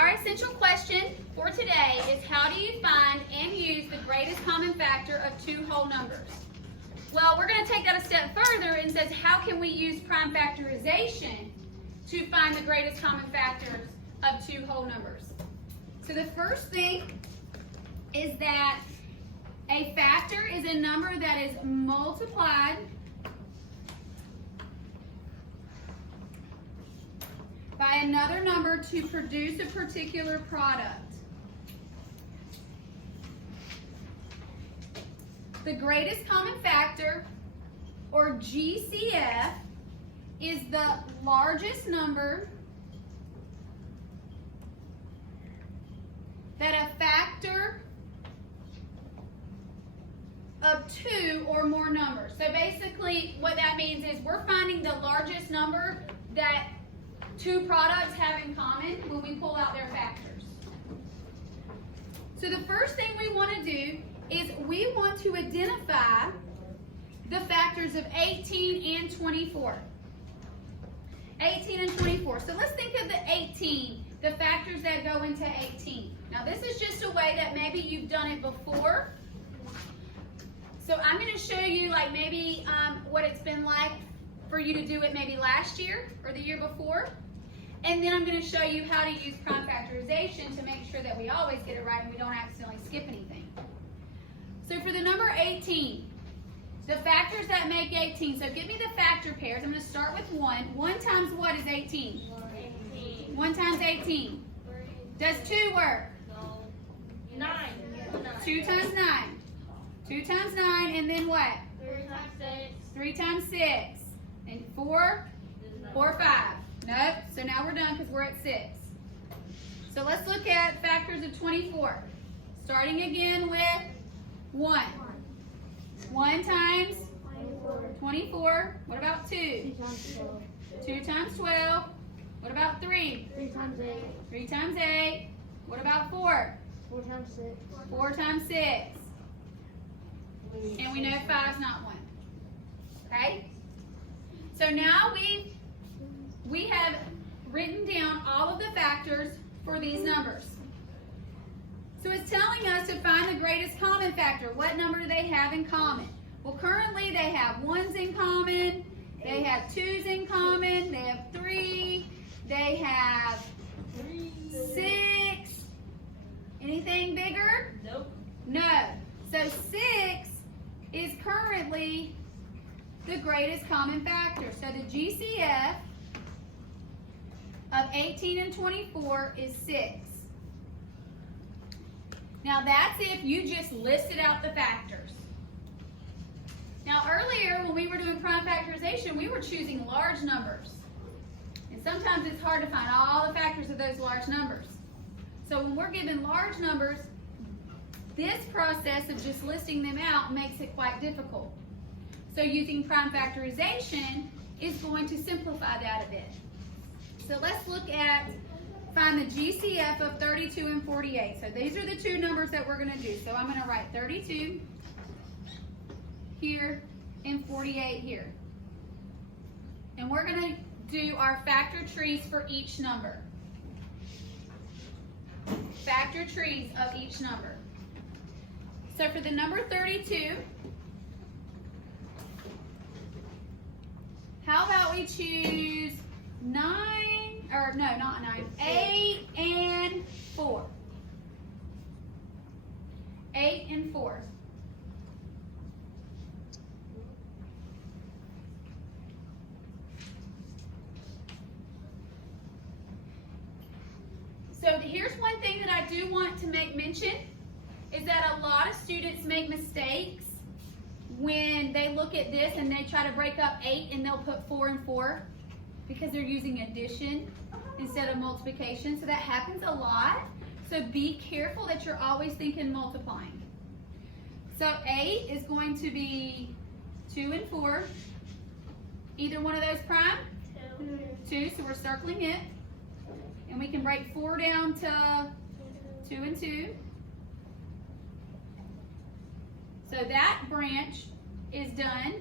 our essential question for today is, how do you find and use the greatest common factor of two whole numbers? Well, we're going to take that a step further and says, how can we use prime factorization to find the greatest common factors of two whole numbers? So the first thing is that a factor is a number that is multiplied by another number to produce a particular product. The greatest common factor, or GCF, is the largest number that a factor of two or more numbers. So basically what that means is we're finding the largest number that two products have in common when we pull out their factors. So the first thing we want to do is we want to identify the factors of 18 and 24. 18 and 24. So let's think of the 18, the factors that go into 18. Now this is just a way that maybe you've done it before. So I'm going to show you like maybe what it's been like for you to do it maybe last year or the year before. And then I'm going to show you how to use prime factorization to make sure that we always get it right and we don't accidentally skip anything. So for the number 18, the factors that make 18, so give me the factor pairs. I'm going to start with 1. 1 times what is 18? 18. 1 times 18. 3. Does 2 work? No. 9. 2 times 9. 2 times 9, and then what? 3 times 6. 3 times 6. And 4? 4, 5. Nope. So now we're done because we're at 6. So let's look at factors of 24. Starting again with 1. 1 times 24. What about 2? 2 times 12. What about 3? 3 times 8. 3 times 8. What about 4? 4 times 6. 4 times 6. And we know 5 is not 1. Okay? So now we have written down all of the factors for these numbers. So it's telling us to find the greatest common factor. What number do they have in common? Well, currently they have 1s in common, they have 2s in common, they have 3, they have 6. Anything bigger? Nope. No. So 6 is currently the greatest common factor. So the GCF of 18 and 24 is 6. Now that's if you just listed out the factors. Now earlier when we were doing prime factorization, we were choosing large numbers. And sometimes it's hard to find all the factors of those large numbers. So when we're given large numbers, this process of just listing them out makes it quite difficult. So using prime factorization is going to simplify that a bit. So let's look at, find the GCF of 32 and 48. So these are the two numbers that we're going to do. So I'm going to write 32 here and 48 here. And we're going to do our factor trees for each number. Factor trees of each number. So for the number 32, how about we choose 8 and 4. 8 and 4. So here's one thing that I do want to make mention is that a lot of students make mistakes when they look at this and they try to break up 8 and they'll put 4 and 4 because they're using addition instead of multiplication. So that happens a lot. So be careful that you're always thinking multiplying. So 8 is going to be 2 and 4. Either one of those prime? 2, so we're circling it. And we can break 4 down to 2 and 2. So that branch is done.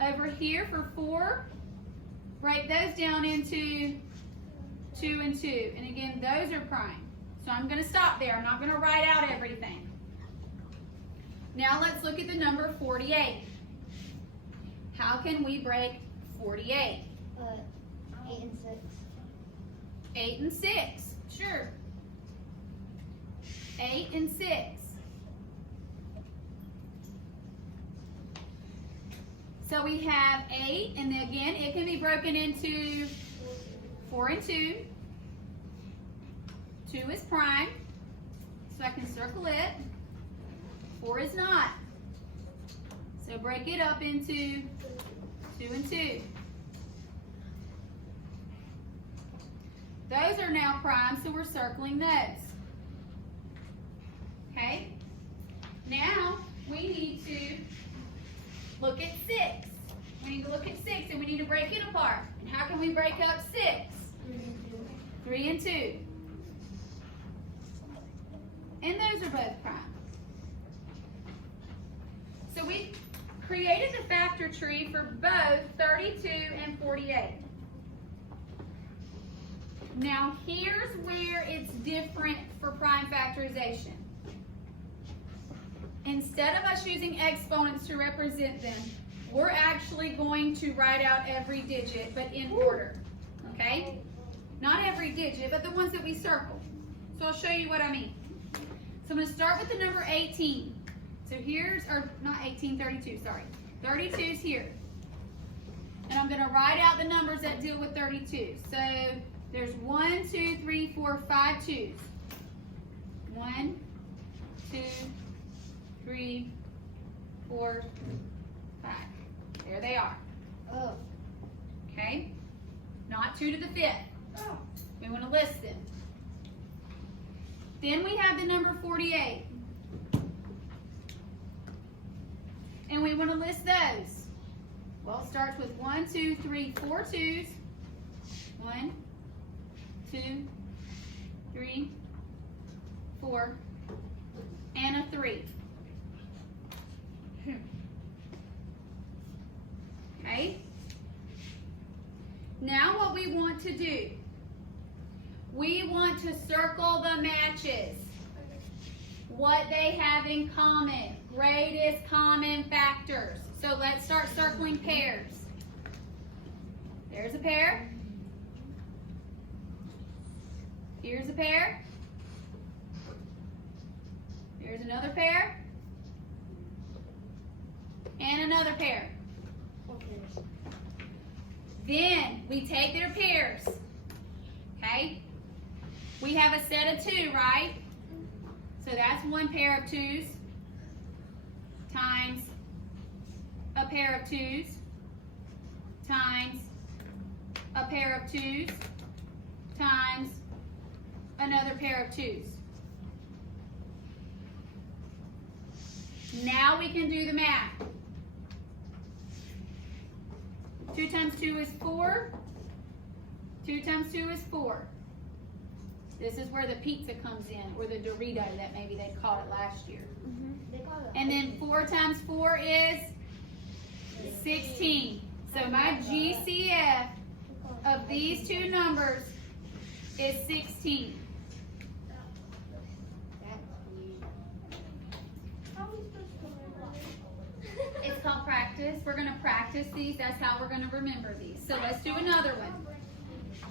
Over here for 4, break those down into 2 and 2. And again, those are prime. So I'm going to stop there. I'm not going to write out everything. Now let's look at the number 48. How can we break 48? 8 and 6. 8 and 6. Sure. 8 and 6. So we have 8, and then again, it can be broken into 4 and 2. 2 is prime, so I can circle it. 4 is not. So break it up into 2 and 2. Those are now prime, so we're circling those. Okay? Now, we need to look at 6. We need to look at 6, and we need to break it apart. And how can we break up 6? 3 and 2. And those are both prime. So we created the factor tree for both 32 and 48. Now here's where it's different for prime factorization. Instead of us using exponents to represent them, we're actually going to write out every digit, but in order, okay? Not every digit, but the ones that we circled. So I'll show you what I mean. So I'm going to start with the number 18. So here's, or not 18, 32, sorry. 32 is here. And I'm going to write out the numbers that deal with 32. So there's 1, 2, 3, 4, 5 twos. 1, 2, 3, 4, 5. There they are. Oh. Okay? Not 2 to the 5th. Oh. We want to list them. Then we have the number 48. And we want to list those. Well, it starts with 1, 2, 3, 4 twos. 1, 2, 3, 4, and a 3. Okay? Now what we want to do, we want to circle the matches. What they have in common, greatest common factors. So let's start circling pairs. There's a pair. Here's a pair. Here's another pair. And another pair. Okay. Then we take their pairs. Okay? We have a set of 2, right? So that's one pair of 2s times a pair of 2s times a pair of 2s times another pair of 2s. Now we can do the math. 2 times 2 is 4. 2 times 2 is 4. This is where the pizza comes in, or the Dorito that maybe they called it last year. They call it. And then 4 times 4 is 16. So my GCF of these two numbers is 16. It's called practice. We're going to practice these. That's how we're going to remember these. So let's do another one.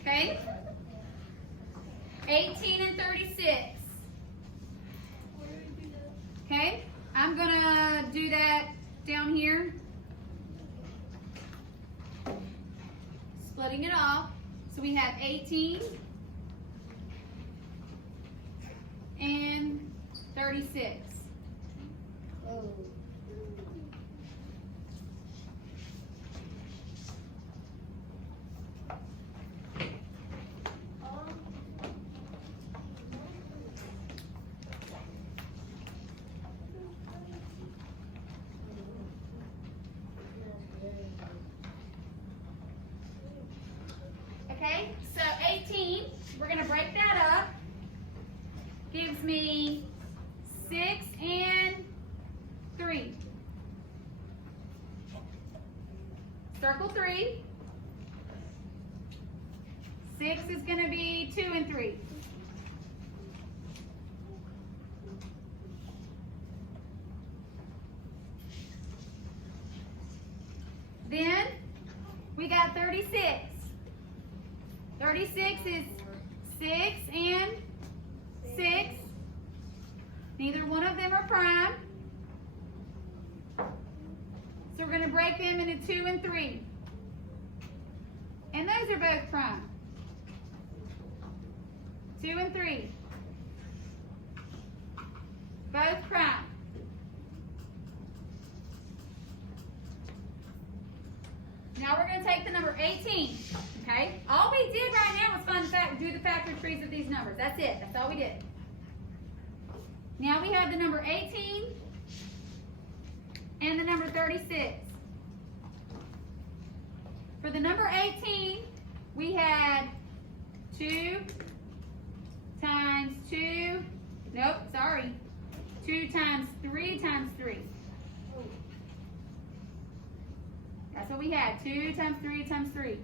Okay? 18 and 36. Okay? I'm going to do that down here. Splitting it off. So we have 18 and 36. Oh. Okay, so 18, we're going to break that up. Gives me 6 and 3. Circle 3. 6 6 is going to be 2 and 3. Then we got 36. 36 is 6 and 6. Neither one of them are prime. So we're going to break them into 2 and 3. And those are both prime. 2 and 3. Both prime. Now we're going to take the number 18. Okay? All we did right now was do the factor trees of these numbers. That's it. That's all we did. Now we have the number 18 and the number 36. For the number 18, we had 2 times 2. Nope, sorry. 2 times 3 times 3. That's what we had. 2 times 3 times 3.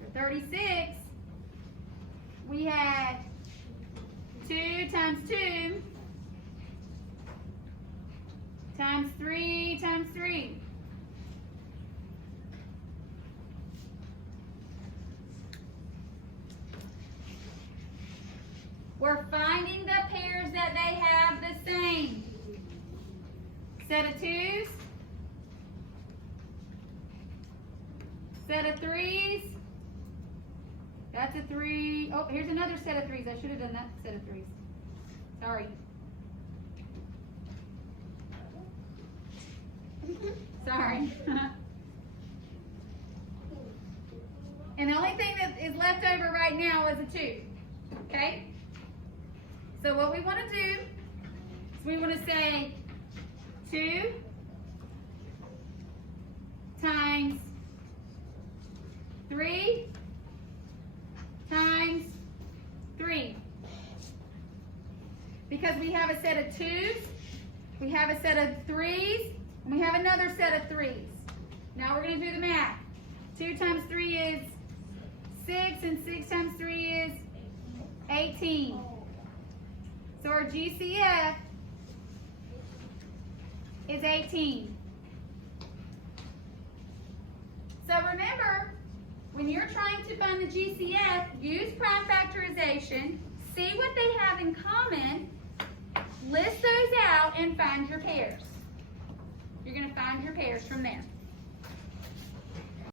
For 36, we had 2 times 2 times 3 times 3. We're finding the pairs that they have the same. Set of 2s. Set of 3s. That's a 3. Oh, here's another set of 3s. I should have done that set of 3s. Sorry. Sorry. And the only thing that is left over right now is a 2. Okay? So what we want to do is we want to say 2 times 3 times 3. Because we have a set of 2s, we have a set of 3s, and we have another set of 3s. Now we're going to do the math. 2 times 3 is 6, and 6 times 3 is 18. So our GCF is 18. So remember, when you're trying to find the GCF, use prime factorization, see what they have in common, list those out, and find your pairs. You're going to find your pairs from there.